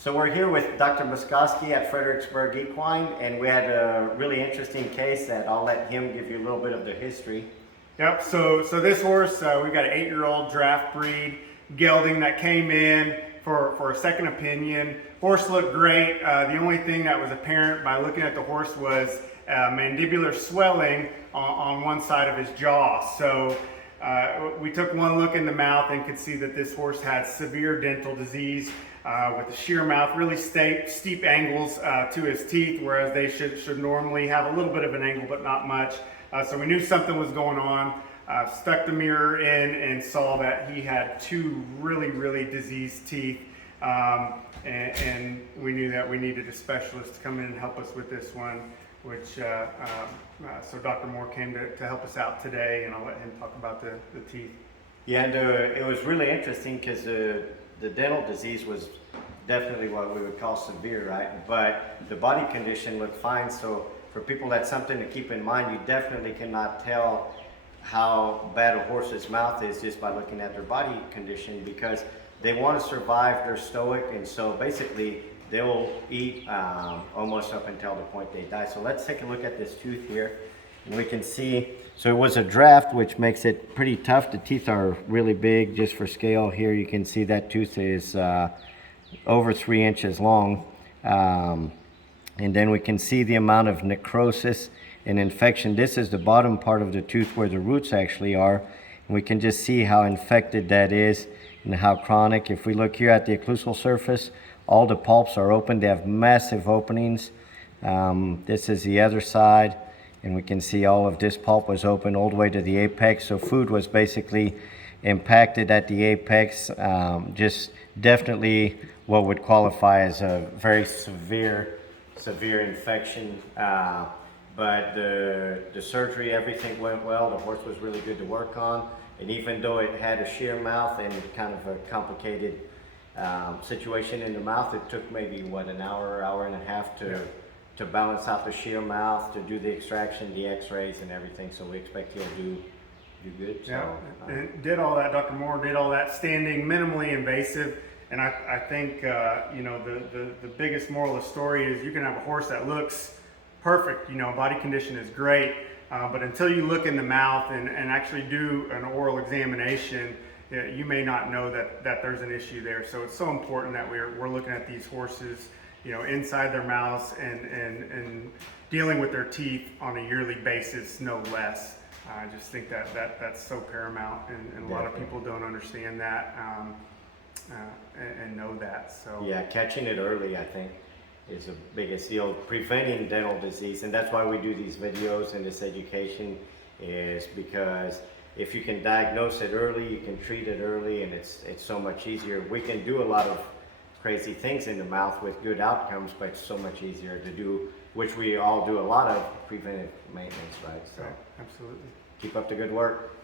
So we're here with Dr. Muskowski at Fredericksburg Equine, and we had a really interesting case that I'll let him give you a little bit of the history. Yep, so this horse, we've got an 8-year-old draft breed gelding that came in for a second opinion. Horse looked great. The only thing that was apparent by looking at the horse was mandibular swelling on one side of his jaw. So we took one look in the mouth and could see that this horse had severe dental disease with a sheer mouth, really steep angles to his teeth, whereas they should normally have a little bit of an angle, but not much. So we knew something was going on. Stuck the mirror in and saw that he had two really diseased teeth. And we knew that we needed a specialist to come in and help us with this one, which so Dr. Moore came to help us out today, and I'll let him talk about the teeth. Yeah, and it was really interesting because the dental disease was definitely what we would call severe, right? But the body condition looked fine. So for people, that's something to keep in mind. You definitely cannot tell how bad a horse's mouth is just by looking at their body condition, because they want to survive. They're stoic, and so basically they'll eat almost up until the point they die. So let's take a look at this tooth here, and we can see, so it was a draft, which makes it pretty tough. The teeth are really big. Just for scale here, you can see that tooth is over 3 inches long. And then we can see the amount of necrosis and infection. This is the bottom part of the tooth where the roots actually are. And we can just see how infected that is and how chronic. If we look here at the occlusal surface, all the pulps are open. They have massive openings. This is the other side, and we can see all of this pulp was open all the way to the apex. So food was basically impacted at the apex. Just definitely what would qualify as a very severe infection, but the surgery, everything went well. The horse was really good to work on, and even though it had a sheer mouth and kind of a complicated situation in the mouth, it took maybe an hour and a half to balance out the sheer mouth, to do the extraction, the x-rays and everything. So we expect he'll do good. Yeah, So, and did all that. Dr. Moore did all that standing, minimally invasive. And I think you know, the biggest moral of the story is you can have a horse that looks perfect, you know, body condition is great, but until you look in the mouth and actually do an oral examination, you may not know that there's an issue there. So it's so important that we're looking at these horses, you know, inside their mouths and dealing with their teeth on a yearly basis, no less. I just think that's so paramount, and a lot of people don't understand that. And know that. So yeah, catching it early, I think, is the biggest deal. Preventing dental disease, and that's why we do these videos and this education, is because if you can diagnose it early, you can treat it early, and it's so much easier. We can do a lot of crazy things in the mouth with good outcomes, but it's so much easier to do, which we all do a lot of, preventive maintenance, right? So absolutely. keep up the good work.